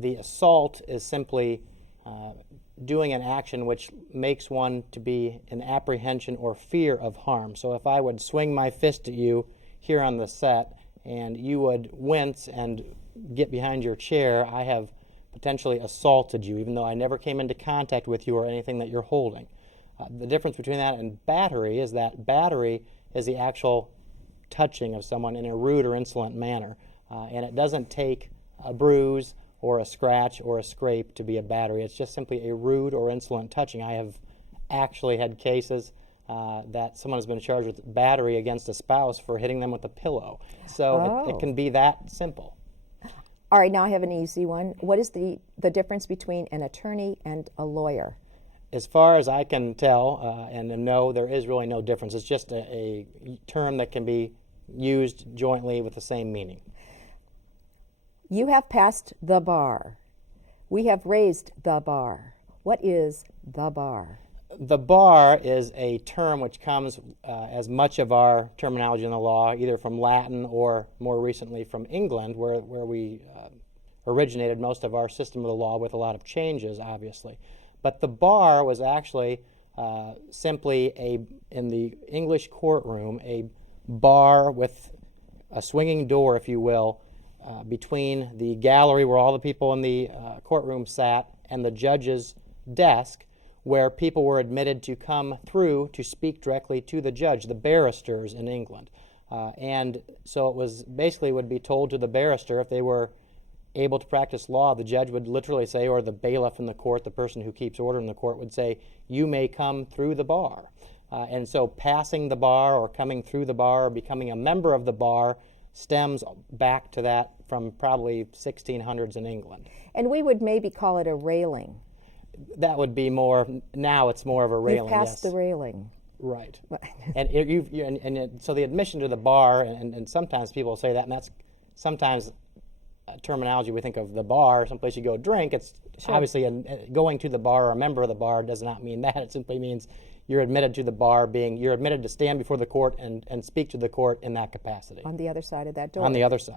the assault is simply doing an action which makes one to be in apprehension or fear of harm. So if I would swing my fist at you here on the set and you would wince and get behind your chair, I have potentially assaulted you, even though I never came into contact with you or anything that you're holding. The difference between that and battery is that battery is the actual touching of someone in a rude or insolent manner, and it doesn't take a bruise or a scratch or a scrape to be a battery. It's just simply a rude or insolent touching. I have actually had cases that someone has been charged with battery against a spouse for hitting them with a pillow. So it can be that simple. All right, now I have an easy one. What is the difference between an attorney and a lawyer? As far as I can tell, and no, there is really no difference. It's just a term that can be used jointly with the same meaning. You have passed the bar. We have raised the bar. What is the bar? The bar is a term which comes as much of our terminology in the law, either from Latin or more recently from England, where we originated most of our system of the law with a lot of changes, obviously. But the bar was actually simply in the English courtroom, a bar with a swinging door, if you will, between the gallery where all the people in the courtroom sat and the judge's desk, where people were admitted to come through to speak directly to the judge, the barristers in England. And so it was basically would be told to the barrister if they were able to practice law, the judge would literally say, or the bailiff in the court, the person who keeps order in the court, would say, you may come through the bar. And so passing the bar or coming through the bar or becoming a member of the bar stems back to that from probably 1600s in England. And we would maybe call it a railing. That would be more, now it's more of a railing, We've passed yes. the railing. Right. So the admission to the bar, and sometimes people say that, and that's sometimes terminology we think of the bar, someplace you go drink. It's Sure. obviously going to the bar or a member of the bar does not mean that. It simply means you're admitted to the bar, you're admitted to stand before the court and speak to the court in that capacity. On the other side of that door. On the other side.